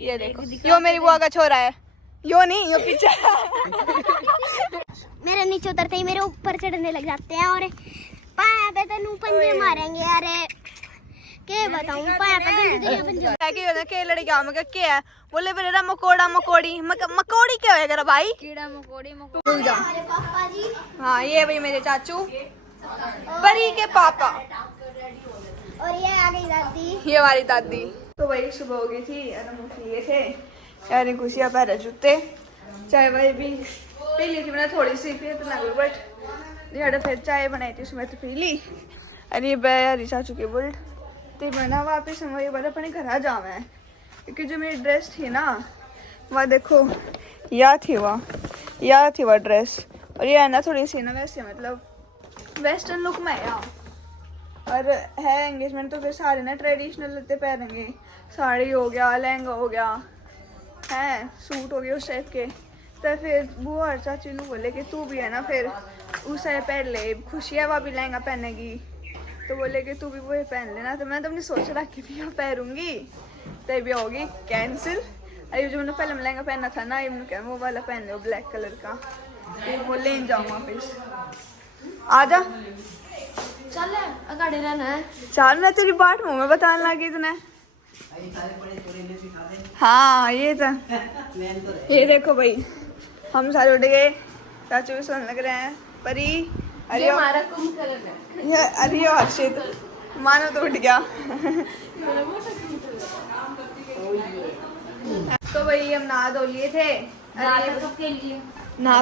ये देखो, यो मेरी बुआ का छोरा है। यो नहीं, यो पीछे। मेरे नीचे उतरते ही मेरे ऊपर चढ़ने लग जाते हैं और पाया पे तनु पंजे मारेंगे। अरे के बताऊं, पाया पे गंदे पंजे कि ना के लड़का में के है बोले मेरे ना मकोड़ा मकोड़ी मकोड़ी क्या होएगा रे भाई? कीड़ा मकोड़ी भूल जा। हमारे पापा जी। हाँ ये भाई मेरे चाचू, परी के पापा, और ये आ गई दादी। ये हमारी दादी। तो वही सुबह हो गई थी और हम उठ लिए थे यार, खुशियाँ पहले जूते चाय वाय भी पी ली थी मैंने थोड़ी सी, फिर तो ना बट यार फिर चाय बनाई थी उसमें तो पी ली। अरे यार चाचू के बुल्ट तो बना वापस हम वही बोला अपने घर आ जावा है, क्योंकि जो मेरी ड्रेस थी ना वह देखो या थी वह ड्रेस, और ये है ना थोड़ी सी ना वैसे मतलब वेस्टर्न लुक में है और है एंगेजमेंट, तो फिर सारे ना ट्रेडिशनल लेते पहनेंगे, साड़ी हो गया, लहंगा हो गया, है सूट हो गया उस टाइप के। तो फिर बुआ और चाची ने बोले कि तू भी है ना फिर उस टाइप पहन ले, खुशियाँ वह भी लहंगा पहनेगी, तो बोले कि तू भी वो पहन लेना। तो मैं तो अपनी सोच रखी थी वो पहनूंगी, तो भी होगी कैंसिल। अरे जो मैंने पहले लहंगा पहनना था ना, ये मैंने वो वाला पहन लो ब्लैक कलर का, तो वो ले जाऊँ वापिस। आजा चल अगाड़े रहना है। चल मैं तेरी बाट मुँह में बताने लगी तुने। हाँ ये था, ये देखो भाई हम सारे उठ गए, चाचू भी सोने लग रहे हैं, परी अरे हमारा कुंभकर्ण है। अरे हर्षित मानो तो उठ गया। तो भाई हम नहा धो लिए थे, नहा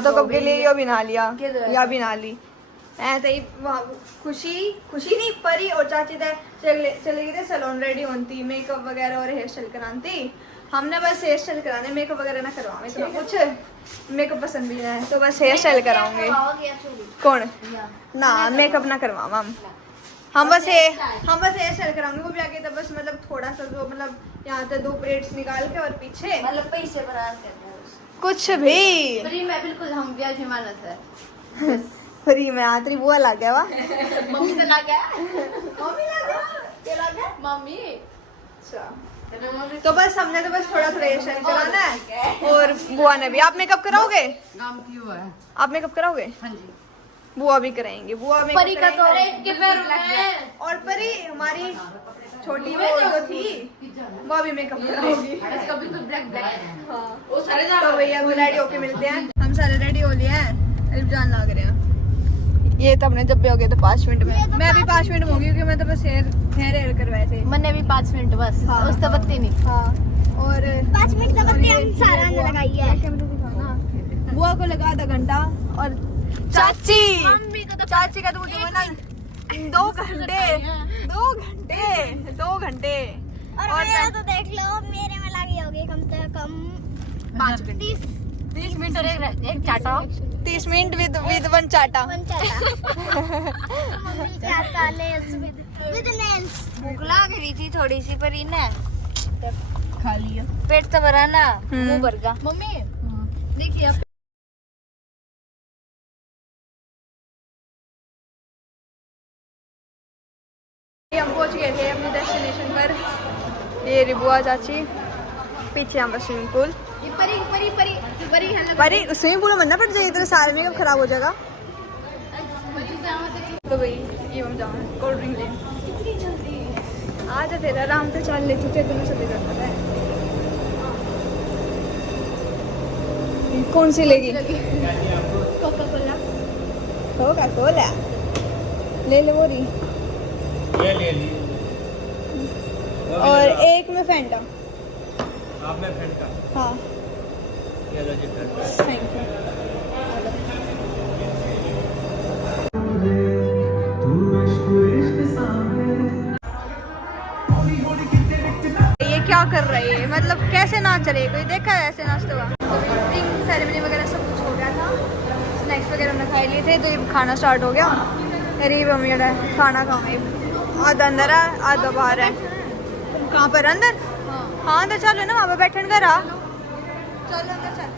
तो कब के लिए, यो भी नहा लिया या भी नहा ली ऐसे ही। खुशी नहीं परी और चाची चले गए थे सैलून, रेडी होती मेकअप वगैरह और हेयर स्टाइल कराती। हमने बस हेयर स्टाइल कराने, मेकअप वगैरह ना करवावे, इतना कुछ मेकअप पसंद भी ना है, तो बस हेयर स्टाइल कराऊंगे। कौन ना मेकअप ना करवावा हम बस हेयर स्टाइल कराऊंगे, वो भी आगे तो बस मतलब थोड़ा सा जो मतलब यहाँ से 2 प्लेट्स निकाल के और पीछे मतलब पैसे बराबर करते हैं कुछ भी। मैं बिल्कुल हम ब्याह हिमानत है। फ्री में आतरी बुआ लग गया वा। मम्मी से ना क्या? मम्मी लग गया, क्या लग गया? मम्मी तो बस हमने तो बस थोड़ा हेयर स्टाइल कराना है, और बुआ ने भी। आप मेकअप कराओगे? काम क्यों है? आप मेकअप कराओगे? हाँ जी। बुआ भी कराएंगे, बुआ मेकअप परी का तो और परी हमारी छोटी वो जो थी वो भी मेकअप कराएगी। इसका भी तो ब्लैक ब्लैक। हाँ। वो सारे तो भैया हम रेडी होके मिलते हैं, हम सारे रेडी हो लिए हैं, अरे जान लग रहे हैं। ये तो हमने जब भी हो गए तो 5 मिनट में, मैं भी 5 मिनट में होगी क्योंकि मैं तो बस हेयर करवाए थे। मैंने भी 5 मिनट बस। हाँ, उस तो बत्ती नहीं। हाँ और 5 मिनट का बत्ती हम सारा ने लगाई है। बुआ को लगा आधा घंटा, और चाची मम्मी को तो चाची का तो मुझे बना 2 घंटे और मेरा तो देख लो, मेरे में लगी होगी कम से कम 5 मिनट 30 मिनट और एक चाटा। 30 मिनट विद 1 चाटा। मम्मी के हाथ का लेंस विद लेंस। भूख लग रही थी थोड़ी सी, पर इन्हें खा लिया, पेट तो भरा ना, मुंह भर गया। मम्मी देखिए हम पहुंच गए थे अपने डेस्टिनेशन पर। ये रिबुआ चाची, पीछे हम स्विमिंग पूल। परी स्विमिंग पूल में मरना पड़ जाएगा, तेरे सारे मेकअप खराब हो जाएगा। तो भाई ये हम जाओ कोल्ड ड्रिंक लें, आ जा फिर आराम से चल ले चुके दोनों चले जाता है। कौन सी लेगी? कोका कोला ले ले वो रही, ले ली। और एक में फैंटा। आप में फैंटा। हाँ ये लो जी फैंटा। Thank you. ये क्या कर रही है, मतलब कैसे नाच रही है, कोई देखा है ऐसे नाचते हुआ? ड्रिंक सेरेमनी वगैरह सब कुछ हो गया था, स्नैक्स वगैरह हमने खा लिए थे, तो ये खाना स्टार्ट हो गया। अरे मम्मी खाना खाओगे, आधा अंदर है आधा बाहर है। कहाँ पर? अंदर? हाँ अंदर चलो ना, वहाँ पर बैठन कर आ, चलो अंदर चल।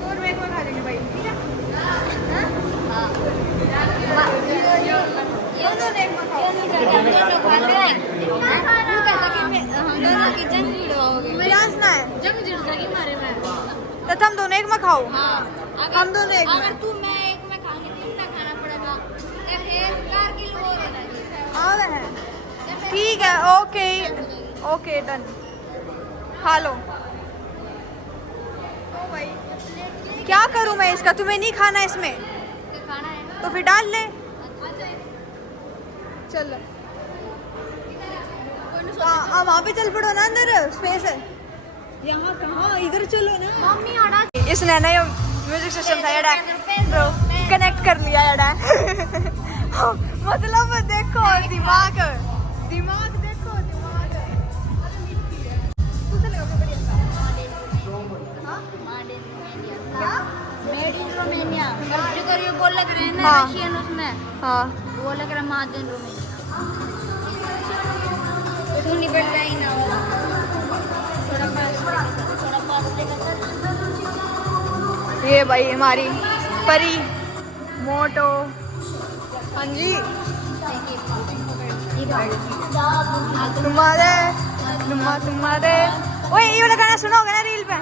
दूर में खा लेंगे भाई, ठीक है? हाँ? दोनों एक में खाओ। तो हम दोनों एक में खाओ। हाँ हम दोनों एक अगर में। तू मैं एक में खाएंगे तीन ना खाना पड़ेगा या फिर 4 किलो और लेना हाँ है ठीक है। ओके ओके डन खा लो। ओ भाई क्या करूं मैं इसका? तुम्हें नहीं खाना इसमें खाना है तो फिर डाल ले। चल वहाँ पे चल पड़ो ना, अंदर स्पेस है। यहाँ कहाँ, इधर चलो ना। मम्मी आना इसने ना ये म्यूजिक सिस्टम था यार ब्रो, कनेक्ट कर लिया यार। मतलब देखो दिमाग दिमाग देखो दिमाग। क्या? मेड इन रोमानिया जो कर ये बोल लग रहे हैं ना हाँ। रशियन उसमें हाँ वो लग रहा माद इन रोमानिया तू निकल जाए ना थोड़ा पास लेकर ये भाई हमारी परी मोटो। हाँ जी तुम्हारे तुम्हारे। ओए ये वाला गाना सुना होगा ना रील पे?